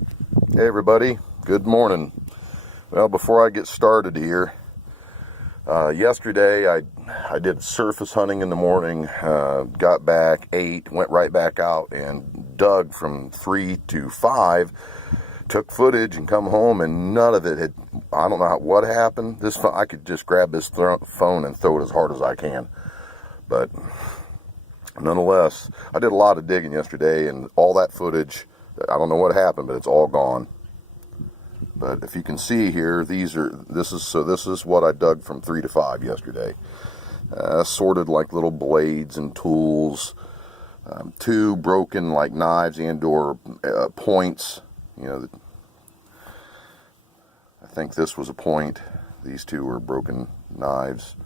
Hey everybody, good morning. Well, before I get started here, yesterday I did surface hunting in the morning, got back, ate, went right back out and dug from 3 to 5, took footage and come home, and none of it had, I don't know what happened. This phone, I could just grab this phone and throw it as hard as I can, but nonetheless, I did a lot of digging yesterday, and all that footage, I don't know what happened, but it's all gone. But if you can see here, this is what I dug from 3 to 5 yesterday. Sorted like little blades and tools, 2 broken like knives and or points. You know, I think this was a point. These 2 were broken knives.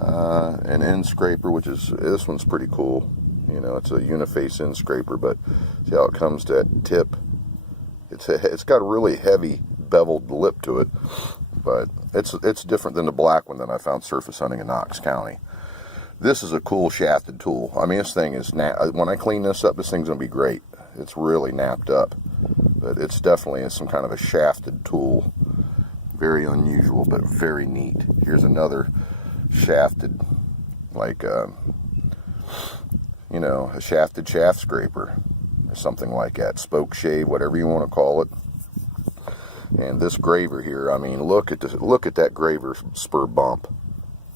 An end scraper, this one's pretty cool. You know, it's a uniface end scraper, but see how it comes to that tip. It's got a really heavy beveled lip to it, but it's different than the black one that I found surface hunting in Knox County. This is a cool shafted tool. I mean, this thing is when I clean this up, this thing's gonna be great. It's really napped up, but it's definitely some kind of a shafted tool. Very unusual, but very neat. Here's another shafted, like you know, a shafted shaft scraper or something like that, spoke shave, whatever you want to call it. And this graver here, I mean, look at that graver spur bump.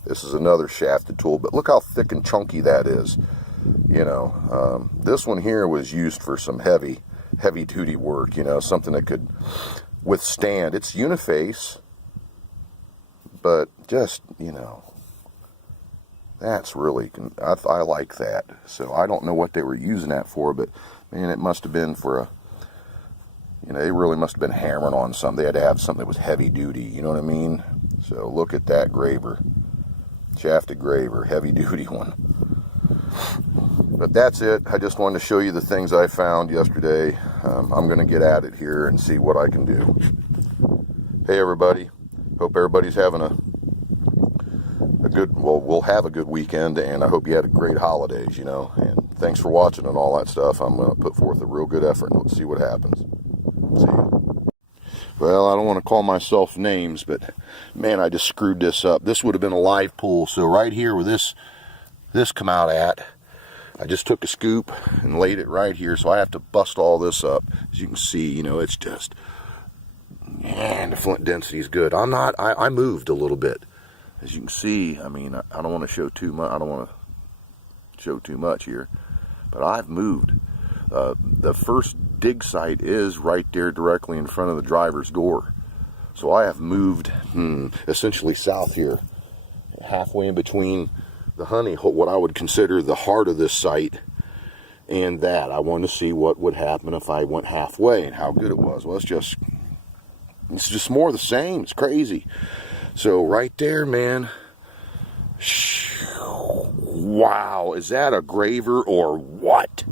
This is another shafted tool, but look how thick and chunky that is. You know, this one here was used for some heavy duty work, you know, something that could withstand. It's uniface, but just, you know, that's really, I like that. So I don't know what they were using that for, but man, it must have been for a, you know, they really must have been hammering on something. They had to have something that was heavy duty, you know what I mean? So look at that graver, shafted graver, heavy duty one. But that's it. I just wanted to show you the things I found yesterday. I'm going to get at it here and see what I can do. Hey everybody, hope everybody's having a good, well, we'll have a good weekend, and I hope you had a great holidays, you know, and thanks for watching and all that stuff. I'm going to put forth a real good effort, and let's see what happens. See you. Well, I don't want to call myself names, but man, I just screwed this up. This would have been a live pool. So right here where this come out at, I just took a scoop and laid it right here. So I have to bust all this up. As you can see, you know, it's just, man, the flint density is good. I moved a little bit. As you can see, I mean, I don't want to show too much. I don't want to show too much here, but I've moved. The first dig site is right there directly in front of the driver's door. So I have moved essentially south here, halfway in between the honey hole, what I would consider the heart of this site, and that. I wanted to see what would happen if I went halfway and how good it was. Well, it's just more of the same. It's crazy. So right there, man. Wow, is that a graver or what?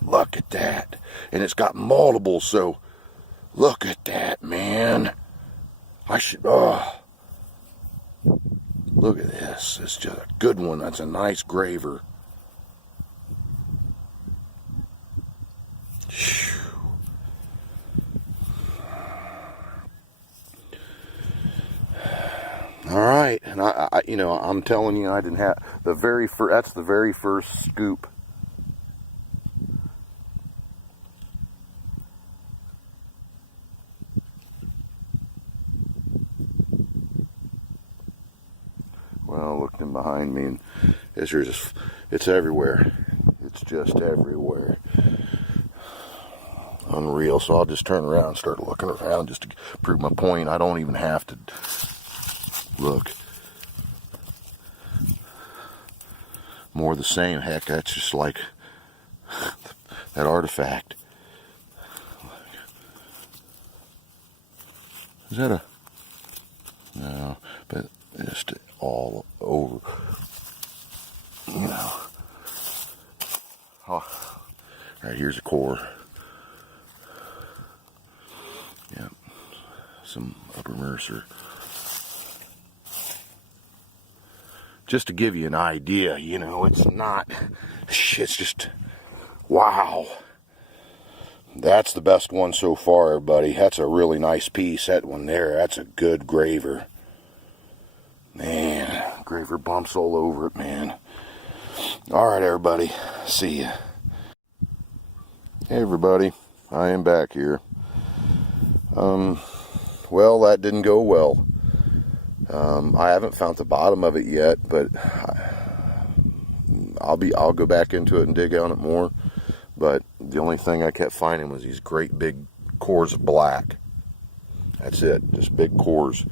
Look at that. And it's got multiple, so look at that, man. Look at this. It's just a good one. That's a nice graver. All right, and I you know, I'm telling you, I didn't have that's the very first scoop. Well, looking behind me, and it's everywhere. It's just everywhere. Unreal. So I'll just turn around and start looking around just to prove my point. I don't even have to look. More of the same. Heck, that's just like that artifact. Is that a... No, but just all over. You know. Oh, right, here's a core. Yep. Some Upper Mercer. Just to give you an idea, you know, it's not, it's just, wow. That's the best one so far, everybody. That's a really nice piece. That one there, that's a good graver. Man, graver bumps all over it, man. Alright, everybody. See ya. Hey, everybody. I am back here. Well, that didn't go well. I haven't found the bottom of it yet, but I'll go back into it and dig on it more. But the only thing I kept finding was these great big cores of black. That's it, just big cores.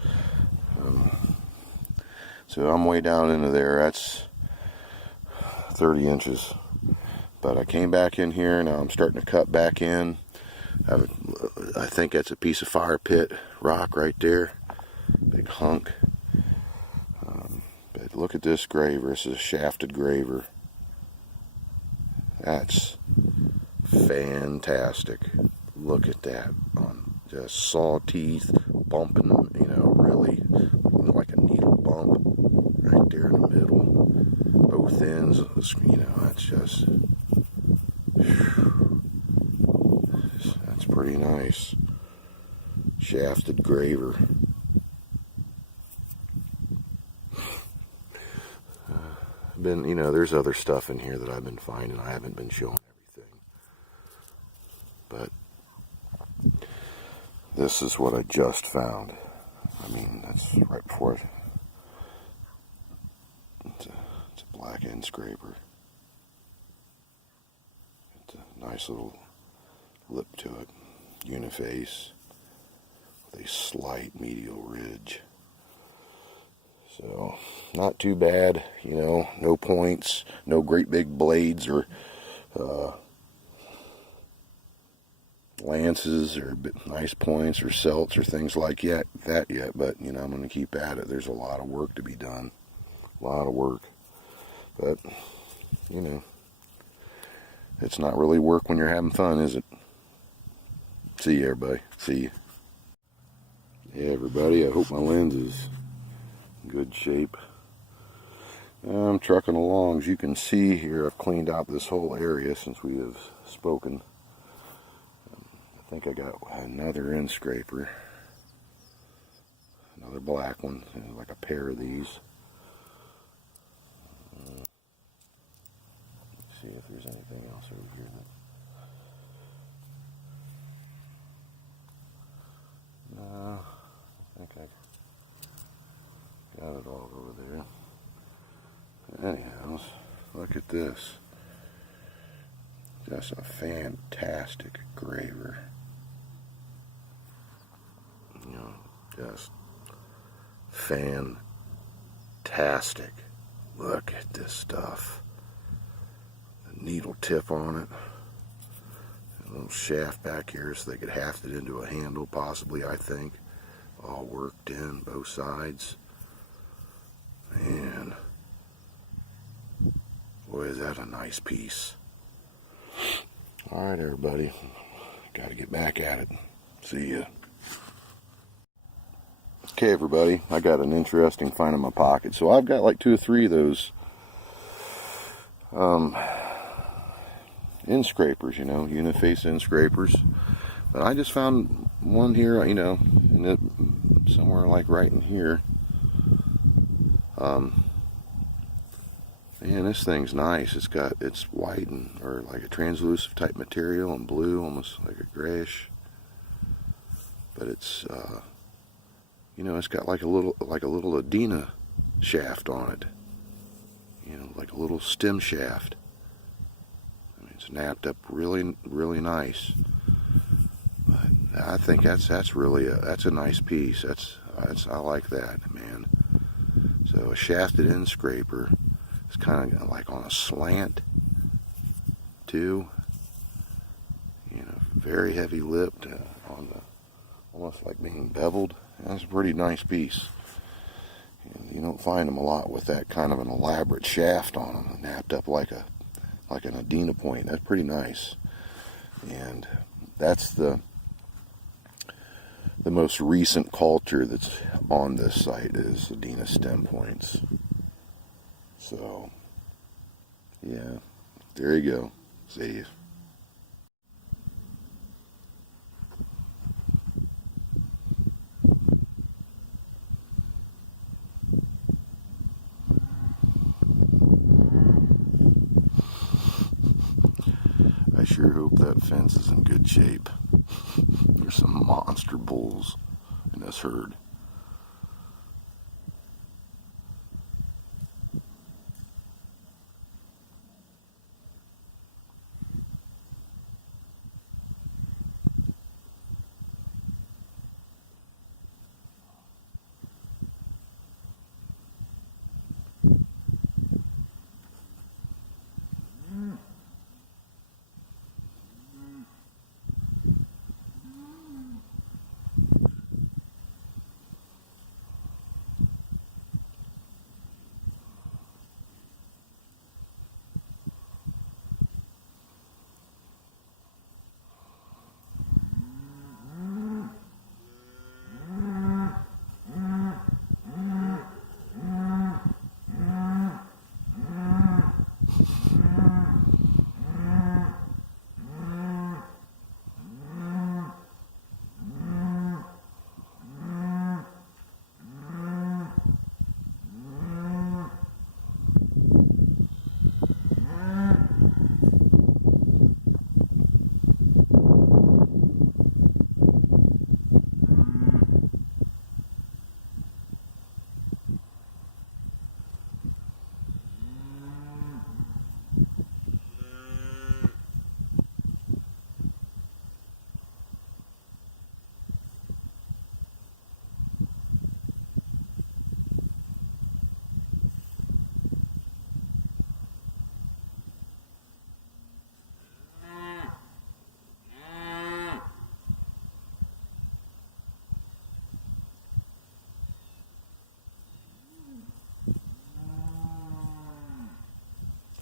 So I'm way down into there. That's 30 inches. But I came back in here. Now I'm starting to cut back in. I think that's a piece of fire pit rock right there. Big hunk. But look at this graver. This is a shafted graver. That's fantastic. Look at that. On just saw teeth bumping, really like a needle bump right there in the middle. Both ends, that's just, that's pretty nice. Shafted graver. There's other stuff in here that I've been finding. I haven't been showing everything. But this is what I just found. That's right before it. It's a black end scraper. It's a nice little lip to it. Uniface with a slight medial ridge. So, not too bad, no points, no great big blades or lances or nice points or celts or things like that yet, but I'm going to keep at it. There's a lot of work to be done. A lot of work. But, it's not really work when you're having fun, is it? See you, everybody. See you. Hey, everybody. I hope my lens is in good shape. I'm trucking along. As you can see here, I've cleaned out this whole area since we have spoken. I think I got another end scraper. Another black one. Like a pair of these. Let's see if there's anything else over here. No, I think I got it all over there. Anyhow, look at this. Just a fantastic graver. Just fantastic. Look at this stuff. The needle tip on it. A little shaft back here so they could haft it into a handle, possibly, I think. All worked in, both sides. Man. Boy, is that a nice piece. Alright, everybody. Got to get back at it. See ya. Okay, everybody. I got an interesting find in my pocket. So I've got like 2 or 3 of those end scrapers, uniface end scrapers. But I just found one here, somewhere like right in here. Man, this thing's nice. It's white or like a translucent type material and blue, almost like a grayish. But it's it's got like a little Adina shaft on it. Like a little stem shaft. It's napped up really, really nice. But I think that's a nice piece. I like that, man. So a shafted end scraper. It's kind of like on a slant too. Very heavy lipped almost like being beveled. That's a pretty nice piece. And you don't find them a lot with that kind of an elaborate shaft on them, napped up like an Adina point. That's pretty nice. And that's the most recent culture that's on this site is Adina stem points. So, yeah, there you go. See you. sure hope that fence is in good shape. There's some monster bulls in this herd.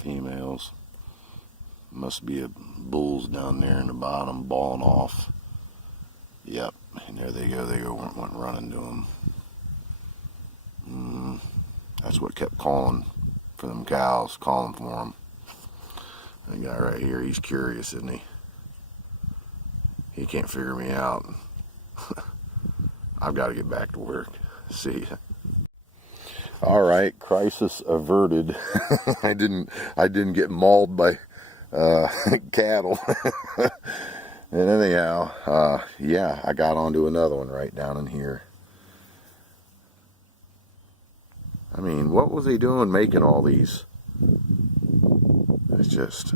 Females. Must be bulls down there in the bottom bawling off. Yep, and there they go. They went running to them. That's what kept calling for them cows, calling for them. The guy right here, he's curious, isn't he? He can't figure me out. I've got to get back to work. See ya. All right, crisis averted. I didn't get mauled by cattle. And anyhow, yeah, I got onto another one right down in here. I mean, what was he doing making all these? It's just...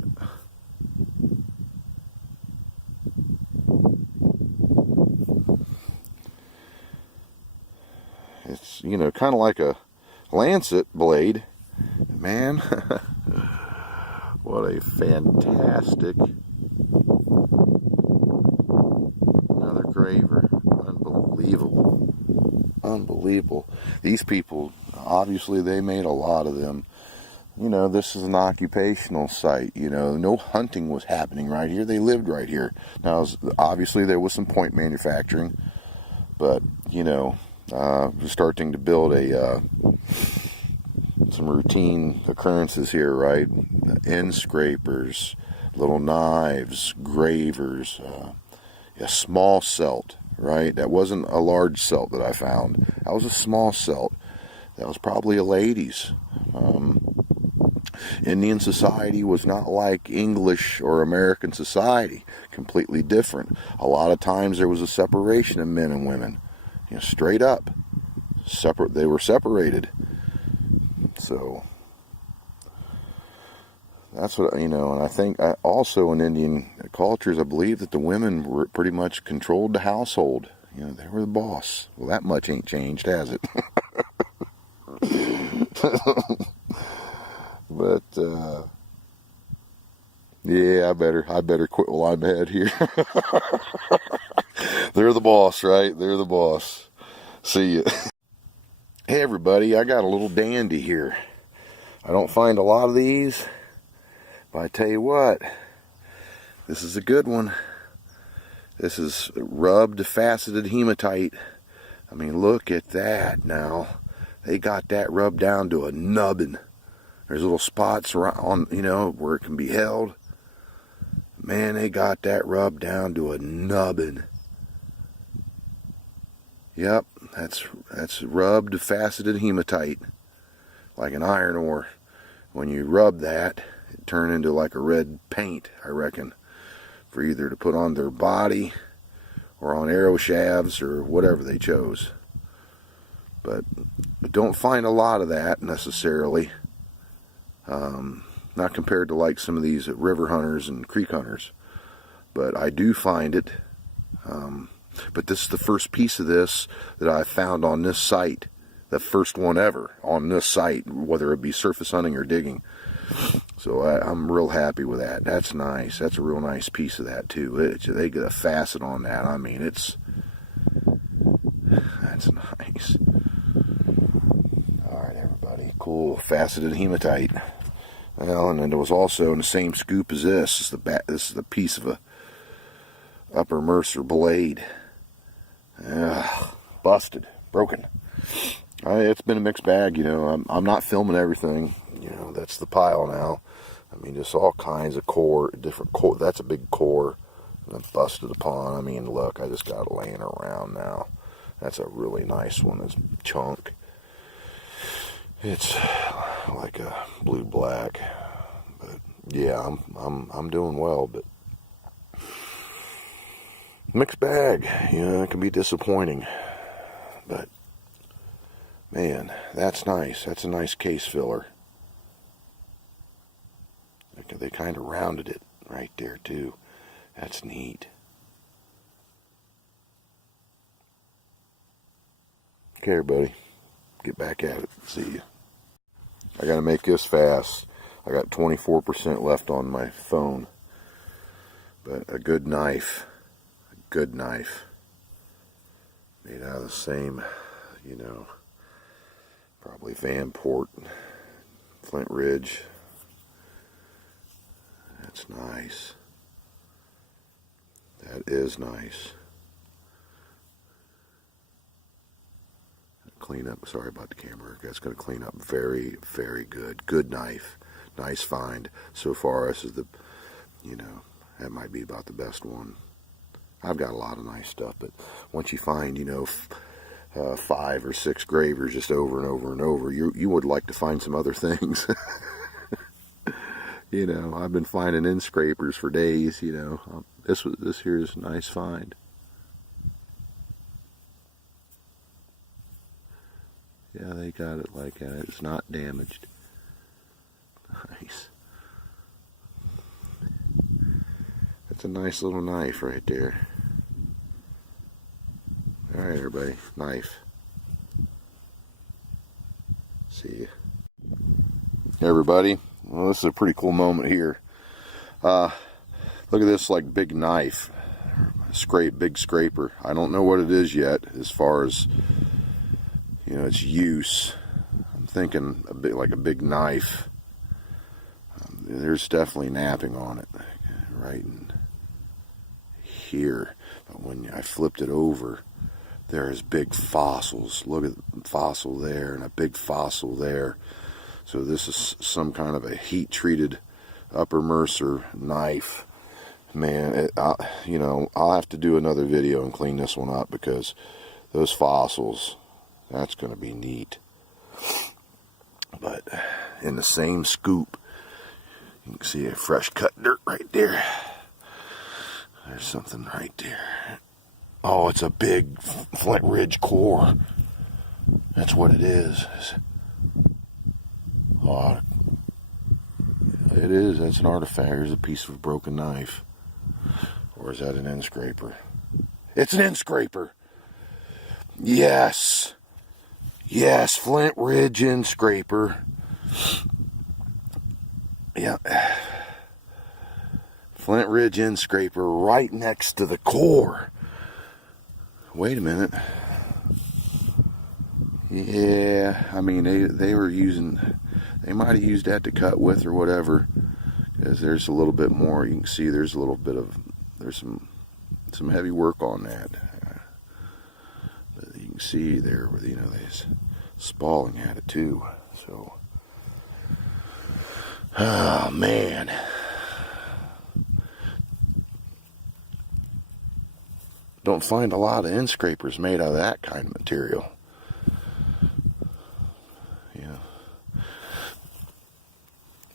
It's, you know, kind of like a lancet blade. Man, what a fantastic... Another graver. Unbelievable. Unbelievable. These people, obviously they made a lot of them. You know, this is an occupational site. You know, no hunting was happening right here. They lived right here. Now, obviously there was some point manufacturing, but, you know, starting to build some routine occurrences here, right? End scrapers, little knives, gravers, a small celt, right? That wasn't a large celt that I found. That was a small celt. That was probably a lady's. Indian society was not like English or American society. Completely different. A lot of times there was a separation of men and women. You know, straight up. Separate. They were separated. So that's what, you know, and I think also in Indian cultures, I believe that the women were pretty much controlled the household. You know, they were the boss. Well, that much ain't changed, has it? But yeah, I better quit while I'm ahead here. They're the boss, right? They're the boss. See ya. Hey everybody, I got a little dandy here. I don't find a lot of these, but I tell you what, this is a good one. This is rubbed faceted hematite. I mean, look at that now. They got that rubbed down to a nubbin. There's little spots on, you know, where it can be held. Man, they got that rubbed down to a nubbin. Yep, that's rubbed faceted hematite, like an iron ore. When you rub that, it turns into like a red paint, I reckon. for either to put on their body or on arrow shafts or whatever they chose. But don't find a lot of that necessarily. Not compared to like some of these river hunters and creek hunters. But I do find it. But this is the first piece of this that I found on this site. The first one ever on this site, whether it be surface hunting or digging. So I'm real happy with that. That's nice. That's a real nice piece of that too. They get a facet on that. I mean, that's nice. All right, everybody. Cool. Faceted hematite. Well, and then there was also in the same scoop as this. This is the piece of a upper Mercer blade. Busted, broken. It's been a mixed bag, you know. I'm not filming everything, you know. That's the pile now. I mean, just all kinds of different core. That's a big core, and busted upon. I mean, look, I just got it laying around now. That's a really nice one. It's chunk. It's like a blue black, but yeah, I'm doing well, but mixed bag. You know, it can be disappointing, but. Man, that's nice. That's a nice case filler. They kind of rounded it right there, too. That's neat. Okay, everybody. Get back at it. See you. I got to make this fast. I got 24% left on my phone. But a good knife. A good knife. Made out of the same, you know, probably Vanport, Flint Ridge. That's nice. That is nice. Clean up. Sorry about the camera. That's going to clean up very, very good. Good knife. Nice find. So far, this is the, you know, that might be about the best one. I've got a lot of nice stuff, but once you find, you know, 5 or 6 gravers just over and over and over, you would like to find some other things. You know, I've been finding end scrapers for days. You know, this here's a nice find. Yeah, they got it like that. It's not damaged. Nice. That's a nice little knife right there. Alright, everybody. Knife. See ya. Hey, everybody. Well, this is a pretty cool moment here. Look at this, like, big knife. Big scraper. I don't know what it is yet as far as, you know, its use. I'm thinking a bit like a big knife. There's definitely napping on it right in here. But when I flipped it over, there's big fossils. Look at the fossil there and a big fossil there. So this is some kind of a heat-treated upper Mercer knife. Man, you know, I'll have to do another video and clean this one up because those fossils, that's going to be neat. But in the same scoop, you can see a fresh cut dirt right there. There's something right there. Oh, it's a big Flint Ridge core. That's what it is. Oh, it is. That's an artifact. There's a piece of a broken knife. Or is that an end scraper? It's an end scraper. Yes. Yes, Flint Ridge end scraper. Yeah. Flint Ridge end scraper right next to the core. Wait a minute. Yeah, I mean, they were using, they might have used that to cut with or whatever, because there's a little bit more. You can see there's a little bit of, there's some heavy work on that. But you can see there, you know, there's spalling at it too. So, oh man. Don't find a lot of end scrapers made out of that kind of material. Yeah.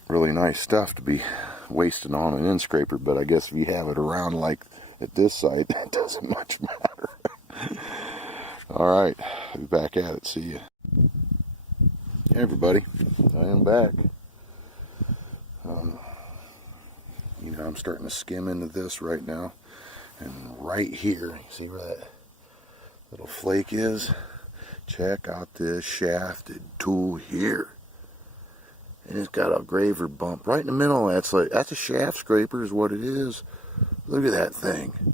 Really nice stuff to be wasting on an end scraper, but I guess if you have it around like at this site, it doesn't much matter. All right, I'll be back at it. See you. Hey everybody, I am back. You know, I'm starting to skim into this right now, and right here, you see where that little flake is? Check out this shafted tool here. And it's got a graver bump right in the middle. That's a shaft scraper is what it is. Look at that thing.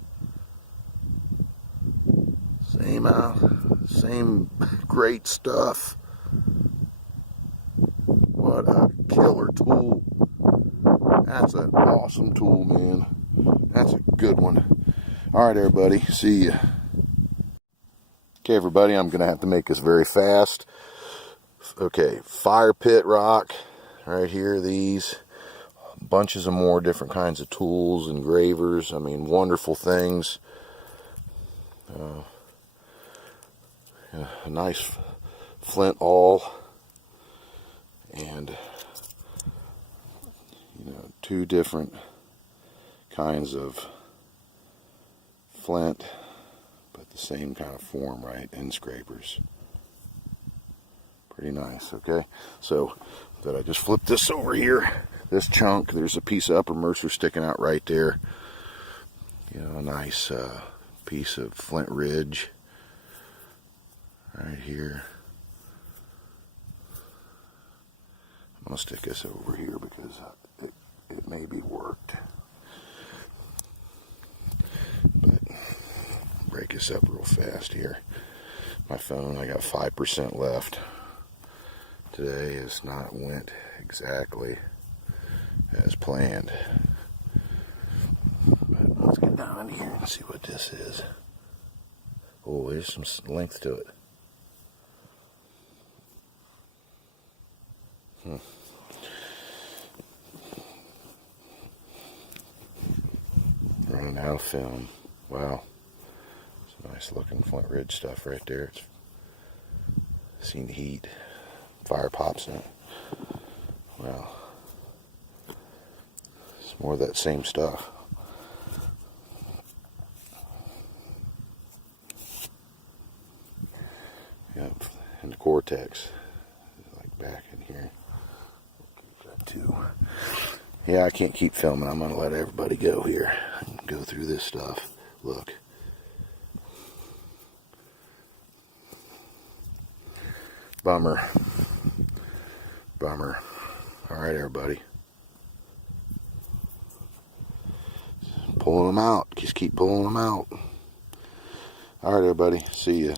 Same great stuff. What a killer tool. That's an awesome tool, man. That's a good one. Alright everybody, see ya. Okay everybody, I'm going to have to make this very fast. Okay, fire pit rock. Right here, these. Bunches of more different kinds of tools and gravers. I mean, wonderful things. A nice flint awl. And, you know, 2 different kinds of flint, but the same kind of form, right? End scrapers. Pretty nice, okay? So, that I just flipped this over here. This chunk, there's a piece of upper Mercer sticking out right there. You know, a nice piece of Flint Ridge right here. I'm gonna stick this over here because it may be worked. But break this up real fast here. My phone, I got 5% left. Today has not went exactly as planned. But let's get down here and see what this is. Oh, there's some length to it. Running out of film. Wow. It's nice looking Flint Ridge stuff right there. It's seen heat. Fire pops in it. Well, it's more of that same stuff. Yep, and the Cortex is like back in here. We'll keep that too. Yeah, I can't keep filming. I'm gonna let everybody go here. Go through this stuff. Look. Bummer. Bummer. Alright everybody. Pulling them out. Just keep pulling them out. Alright everybody. See ya.